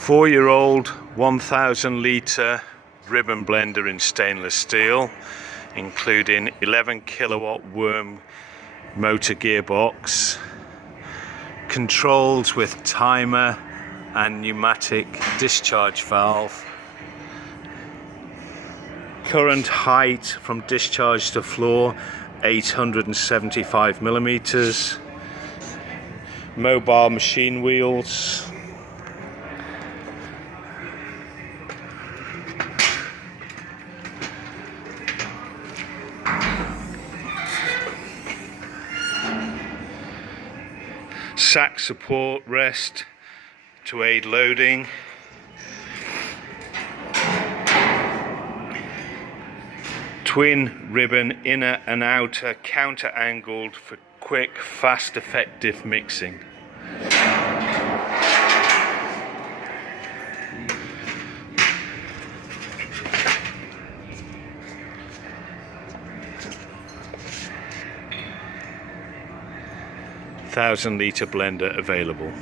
4-year-old 1000 litre ribbon blender in stainless steel, including 11 kilowatt worm motor gearbox, controls with timer and pneumatic discharge valve, current height from discharge to floor 875 millimeters, mobile machine wheels, sack support rest to aid loading, twin ribbon inner and outer counter angled for quick, fast, effective mixing. Thousand litre blender available.